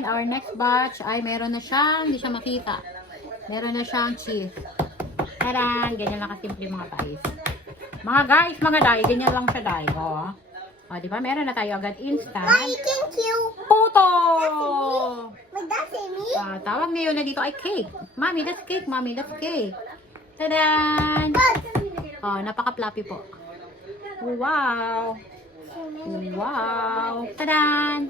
then, our next batch ay meron na siyang, hindi siya makita. Meron na siyang cheese. Taran! Ganyan lang kasimple mga guys. Mga guys, mga day, ganyan lang siya day. O, di ba? Meron na tayo agad instant. Mommy, thank you. Puto! Wait, that's me? Tawag ngayon na dito ay cake. Mommy, that's cake. Mommy, that's cake. Tadan! Oh, napaka-fluffy po. Wow! Wow! Tadan!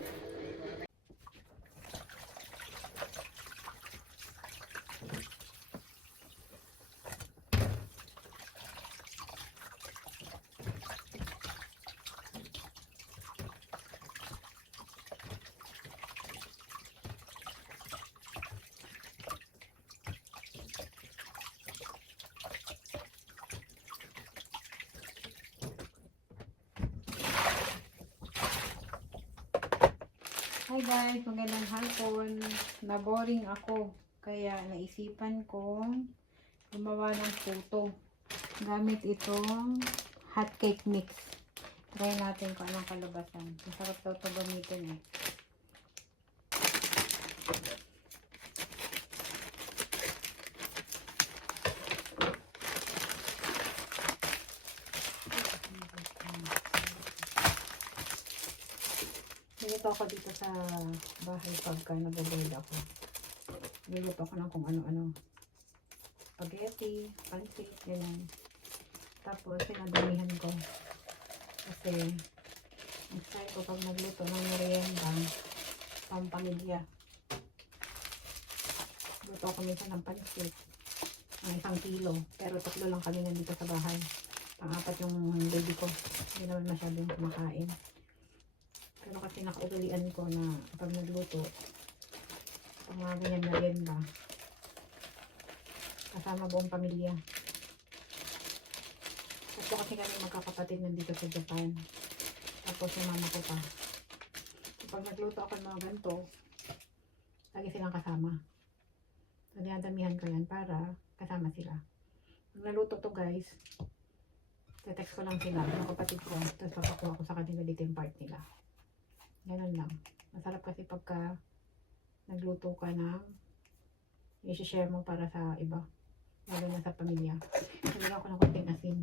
Hi guys, magandang hapon. Na-boring ako. Kaya naisipan kong gumawa ng puto. Gamit itong hot cake mix. Try natin kung anong kalabasan. Masarap daw ito gamitin eh. Nilito ako dito sa bahay pagka nag-board ako. Nilito ako ng kung ano-ano. Spaghetti, pancit, ganyan. Tapos, sinadamihan ko. Kasi, next ko pag nagluto ng merienda, pampamilya. Luto ako minsan ng pancit. Ng 1 kilo. Pero 3 lang kami nandito sa bahay. Pang-4 yung baby ko. Hindi naman masyadong kumakain. Pero kasi nakaugalian ko na pag nagluto, pag mga ganyan merienda, kasama buong pamilya. Tapos kasi kami magkakapatid nandito sa Japan. Tapos yung mama ko pa. So, pag nagluto ako ng mga ganito, lagi silang kasama. So, dinadamihan ko yan para kasama sila. Pag naluto to guys, text ko lang sila, yung kapatid ko, tapos papakuha ko sa kanila dito yung part nila. Ganun lang. Masarap kasi pagka nagluto ka ng i-share mo para sa iba. Lalo na sa pamilya. Nagluto ako ng konting asin.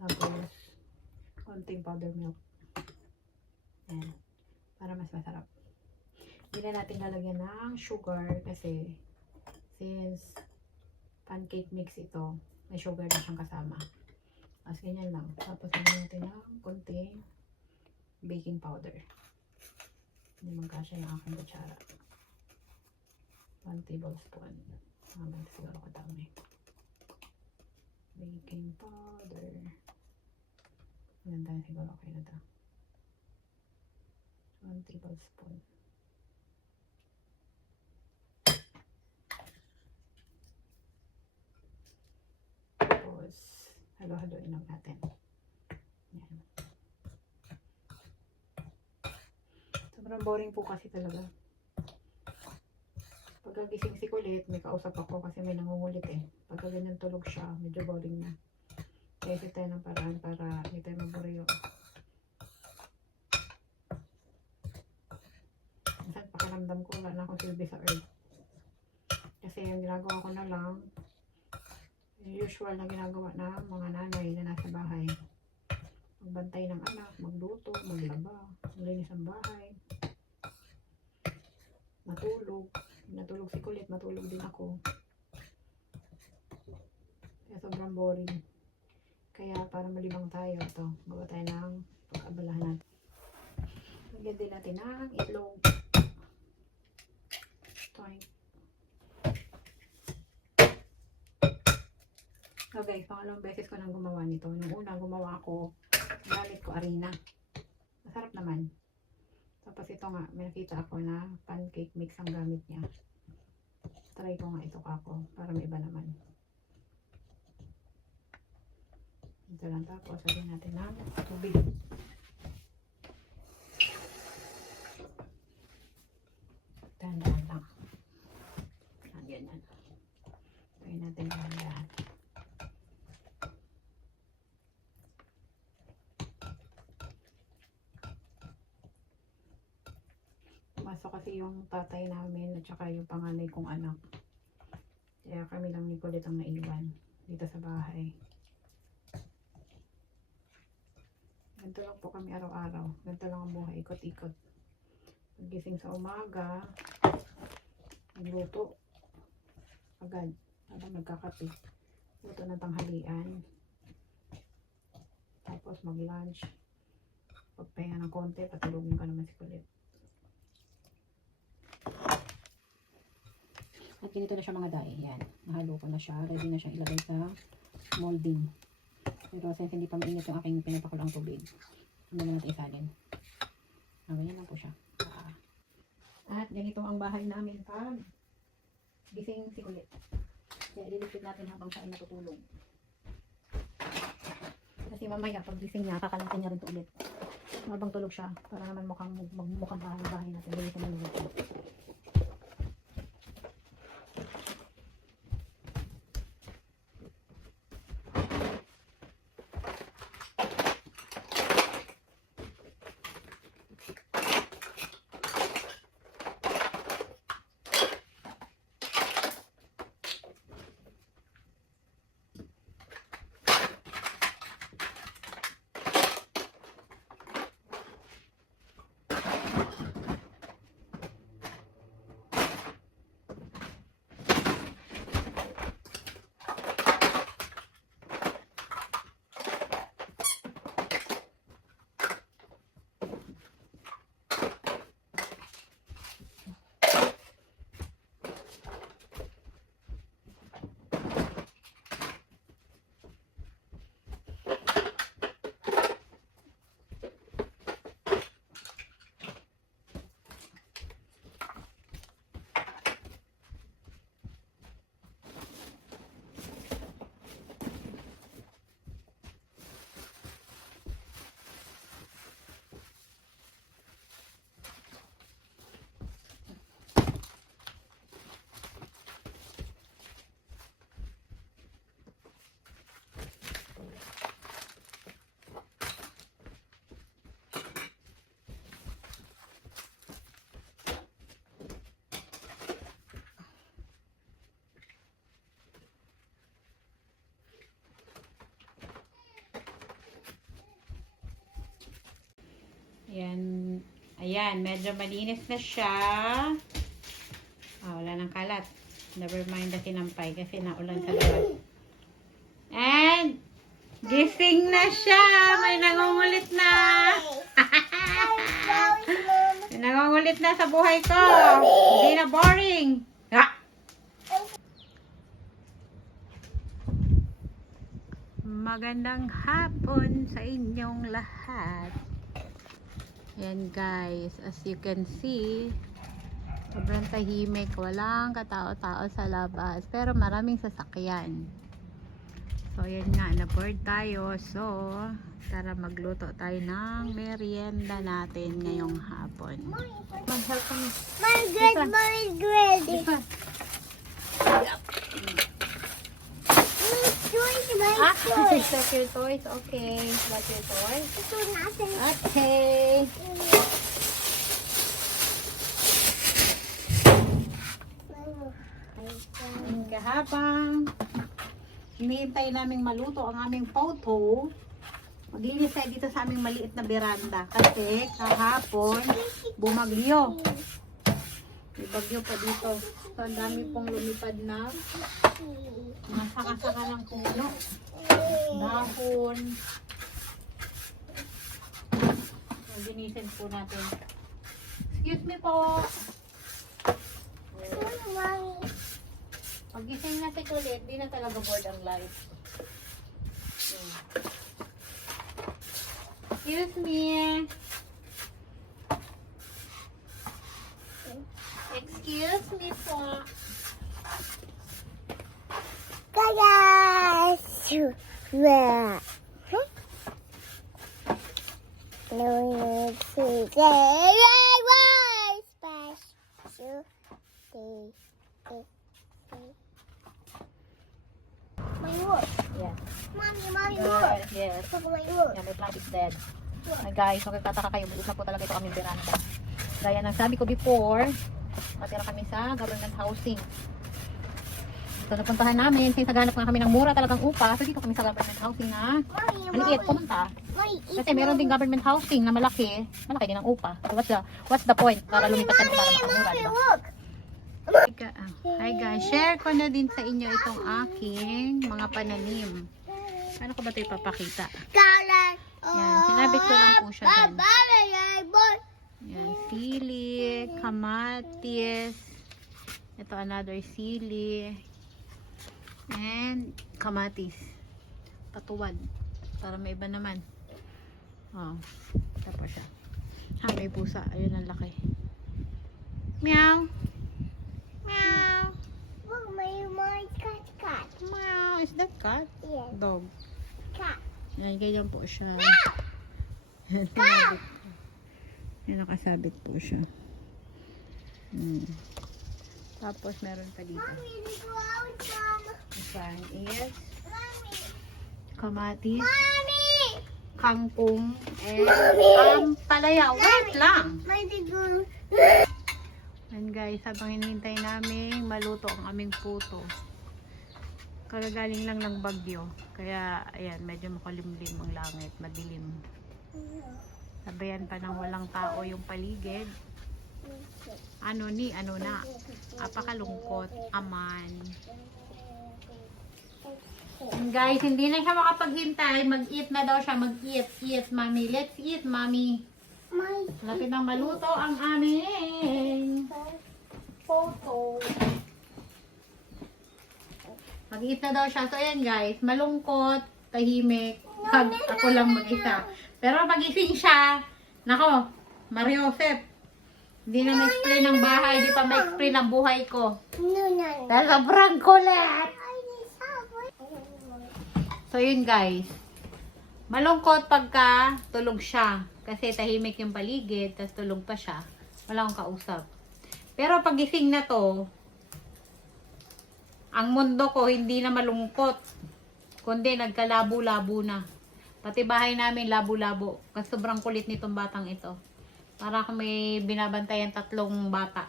Tapos, konting powder milk. Ayan. Para mas masarap. Hindi na natin lalagyan ng sugar kasi since pancake mix ito, may sugar na siyang kasama. As ganyan lang. Tapos, lagyan natin ng konting baking powder. Hindi magkasya yung aking kutsara. 1 tablespoon. Mamaya siguro ko dami. Baking powder. Ganda na siguro okay na ito. 1 tablespoon. Tapos, halo-haloin lang natin. Yan. Sobrang boring po kasi talaga. Pagkagising si Kulit, may kausap ako kasi may nangungulit eh. Pagka ganyan tulog siya, medyo boring na. Kaya ito tayo ng paraan para hindi tayo maburyo. Minsan pakiramdam ko wala na akong silbi sa earth. Kasi yung ginagawa ko na lang, usual na ginagawa na mga nanay na nasa bahay. Magbantay ng anak, magluto, maglaba, maglinis ang bahay, matulog. Natulog si Kulit, matulog din ako. Kaya sobrang boring. Kaya para malibang tayo, ito, gawa tayo ng pag-abalahan natin. Lagyan din natin ng itlog. Okay, pangalawang beses ko nang gumawa nito. Nung una gumawa ako, gamit ko harina. Masarap naman. Tapos ito nga, may nakita ako na pancake mix ang gamit niya. Try ko nga ito kako para may iba naman. Ito lang, tapos lagyan natin ng tubig. Dahan-dahan lang. Lagyan yan. Lagyan natin dahan-dahan. Pumasok kasi yung tatay namin at saka yung panganay kong anak. Kaya kami lang ni Kulit ang naiwan dito sa bahay. Ganito lang po kami araw-araw. Ganito lang ang buhay, ikot-ikot. Pagising sa umaga, magluto agad habang nagkakape. Luto ng tanghalian. Tapos mag-lunch. Pagpahinga ng konti, patulogin ko naman si Kulit. At ganito na siya mga day. Yan. Nahalo ko na siya. Ready na siya ilagay sa molding. Pero since hindi pa mainit yung aking pinapakulang tubig, hindi na natin isalin. Ganyan lang po siya. At ganito ang bahay namin pag gising si Kulit. Kaya lilipit natin habang siya ay natutulog. Kasi mamaya pag gising niya, kakalantin niya rin ito ulit. Habang tulog siya, para naman mukhang bahay natin. Ganito na lulog siya. Ayan, ayan, medyo malinis na siya. Wala nang kalat. Never mind na sinampay kasi naulan sa labas. And, gising na siya. May nangungulit na. May nangungulit na sa buhay ko. Hindi na boring. Magandang hapon sa inyong lahat. Ayan guys, as you can see, sobrang tahimik, walang katao-tao sa labas, pero maraming sasakyan. So ayan nga, na-board tayo. So, tara magluto tayo ng merienda natin ngayong hapon. Mag-help kami. Mommy's ready. Like your toys? Okay. Like your toys? Ito natin. Okay. Habang hinihintay naming maluto ang aming photo, maglinis tayo dito sa aming maliit na beranda kasi kahapon bumagyo. May bagyo pa dito. So, ang dami pong lumipad na nasaka-saka ng puno, dahon. So, linisin po natin. Excuse me po. Pag gising na si Kulit, di na talaga board ang light. Excuse me. Excuse me po. Guys. Yeah. No need to say special. My work. Yeah. Mommy, look. Yes. Look at my work. Yeah, my plant is dead. Guys, kung nagtataka kayo, bulit na po talaga ito kaming beranda. Gaya ng sabi ko before, matira kami sa government housing. So, napuntahan namin, since naghanap nga kami ng mura talagang upa, so dito kami sa government housing na maliit pumunta. Kasi meron din government housing na malaki din ang upa. So, what's the point? Para lumipat kami para makamura, diba? Hi guys, share ko na din sa inyo itong aking mga pananim. Paano ko ba ito ipapakita? Yan, sinabit ko lang po siya dyan. Yan, sili, kamatis, ito another sili, and kamatis, patuwad, para may iba naman. Oh, tapos siya. May pusa, ayun ang laki. Meow! Meow! Meow! Is that cat? Yes. Dog. Cat. Yan, ganyan po siya. Yan, nakasabit po siya. Tapos, meron pa dito. Isang is kamatis, kangkong, and palaya. Wait lang! And guys, habang hinihintay namin maluto ang aming puto. Kagagaling lang ng bagyo. Kaya, ayan, medyo makulimlim ang langit. Madilim. Sabayan pa ng walang tao yung paligid. Ano na. Apakalungkot. Aman. And guys, hindi na siya makapaghintay. Mag-eat na daw siya. Mag-eat. Eat, mommy. Let's eat, mommy. Lapit ng maluto ang aming puto. Mag-eat na daw siya. So, ayan guys. Malungkot. Tahimik. Ako lang mag-isa. Pero pag-ising siya, nako, Mariosep. Hindi na ma-explain ng bahay. Hindi pa ma-explain ang buhay ko. Dahil sobrang kulit. So, yun guys. Malungkot pagka tulog siya. Kasi tahimik yung paligid, tapos tulog pa siya. Wala akong kausap. Pero pag-gising na to, ang mundo ko hindi na malungkot. Kundi nagkalabo-labo na. Pati bahay namin labo-labo. Kasi sobrang kulit nitong batang ito. Para kung may binabantayan 3 bata.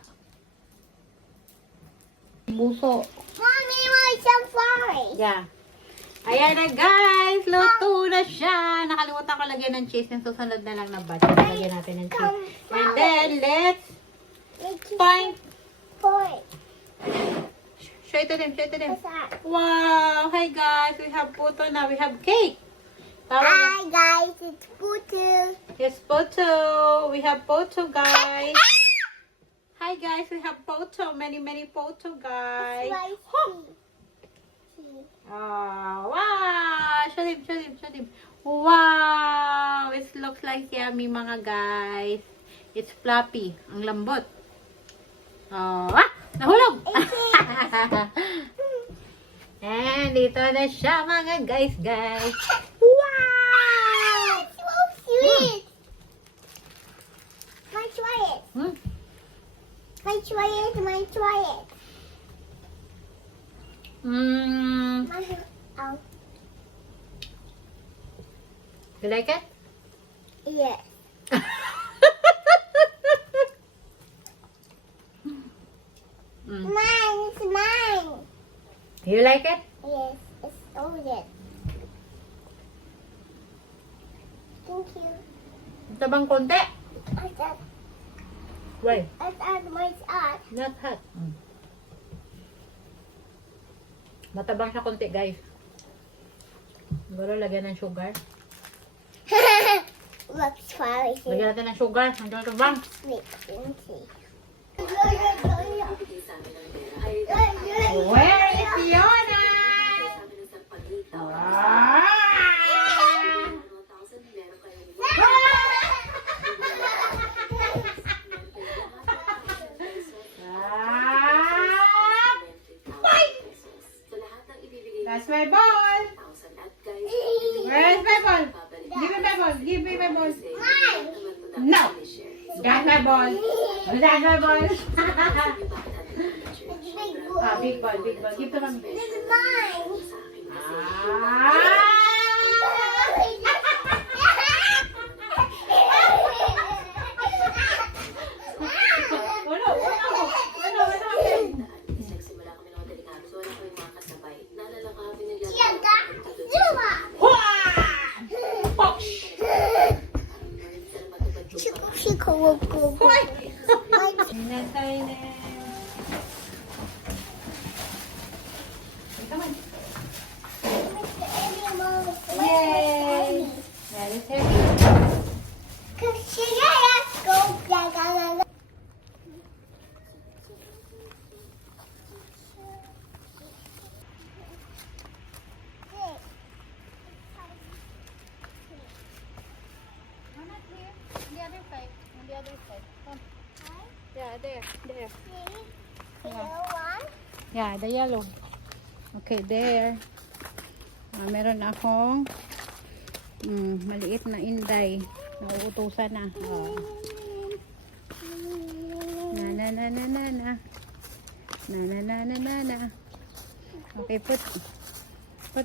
Buso. Mommy, want some fries? Yeah. Ayan na guys, luto na siya. Nakalimutan ko lagyan ng cheese. Yung susunod na lang na batch. Lagyan natin ng cheese. And then, let's point. Show it to them, show it to them. What's that? Wow! Hi guys, we have puto now. We have cake. Hi guys, it's Putu. Yes, poto. We have poto, guys. Hi guys, we have poto. Many poto, guys. Oh, wow! Show them. Wow! It looks like yummy, mga guys. It's fluffy. Ang lambot. Oh, nahulog! And dito na siya, mga guys. Wow! It's so sweet. Might try it. Might try it. Oh, You like it? yes. Mine, it's mine. You like it? Yes, it's all it. Thank you. Ito bang konti? Why? Let's add my sauce. Not hot. Matabang siya konti, guys. Siguro lagyan ng sugar. Looks spicy. Lagyan natin ng sugar. Ang matabang. Wait, let me see. Where is Fiona? That's my ball. Where's my ball? Give me my ball. Mine. No. That's my ball. That's my ball. Big ball. Big ball. Give to mommy. This is mine. Yeah, there. There. The yellow one. Yeah, the yellow. Okay, there. Meron akong maliit na inday. Nauutusan na. Oh. Na na na na na na. Na na na na na na. Okay, put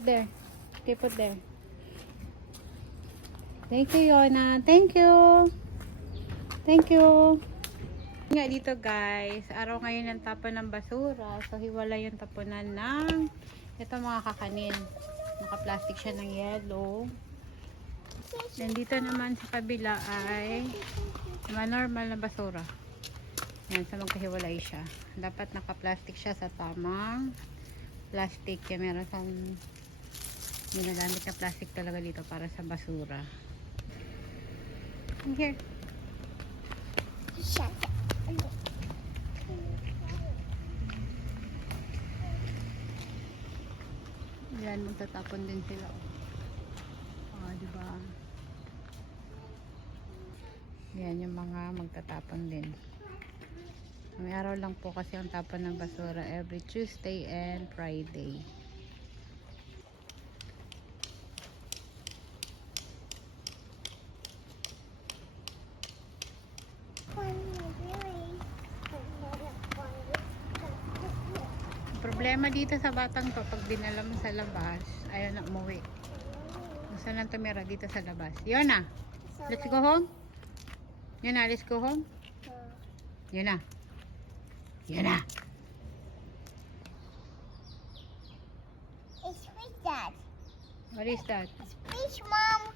there. Okay, put there. Thank you, Yona. Thank you. Thank you. Nga dito guys, araw ngayon ng tapon ng basura. So hiwala yung tapunan ng ito mga kakanin. Naka-plastic siya ng yellow. And dito naman sa kabila ay mga normal na basura. Yan, sa magkahiwalay siya. Dapat naka-plastic siya sa tamang plastic. Kaya meron sang ginagamit na plastic talaga dito para sa basura. Here. Shut up. Yan, magtatapon din sila. Diba? Yan yung mga magtatapon din. May araw lang po kasi ang tapon ng basura every Tuesday and Friday. Problema dito sa batang to, pag dinala mo sa labas, ayaw na umuwi. Gusto nang tumira dito sa labas. Yona, let's go home. Yona, let's go home. Yona. Yona. It's fish, Dad. What is that? It's fish, Mom.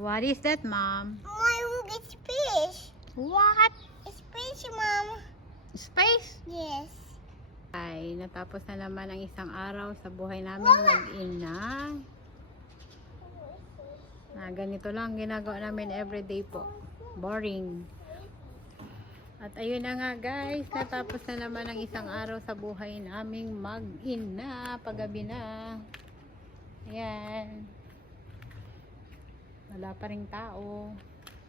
What is that, Mom? My look, it's fish. What? It's fish, Mom. Space? Yes. Ay, natapos na naman ang isang araw sa buhay namin mag-ina. Ganito lang ginagawa namin everyday po. Boring. At ayun na nga guys, natapos na naman ang isang araw sa buhay naming mag-ina. Paggabi na. Ayan. Wala pa ring tao.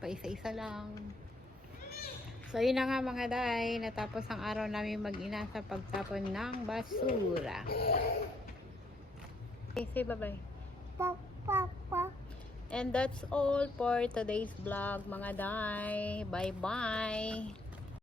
Paisa-isa lang. So yun na nga mga day, natapos ang araw namin mag-ina sa pagtapon ng basura. Okay, say bye-bye. Papa. And that's all for today's vlog mga day. Bye-bye.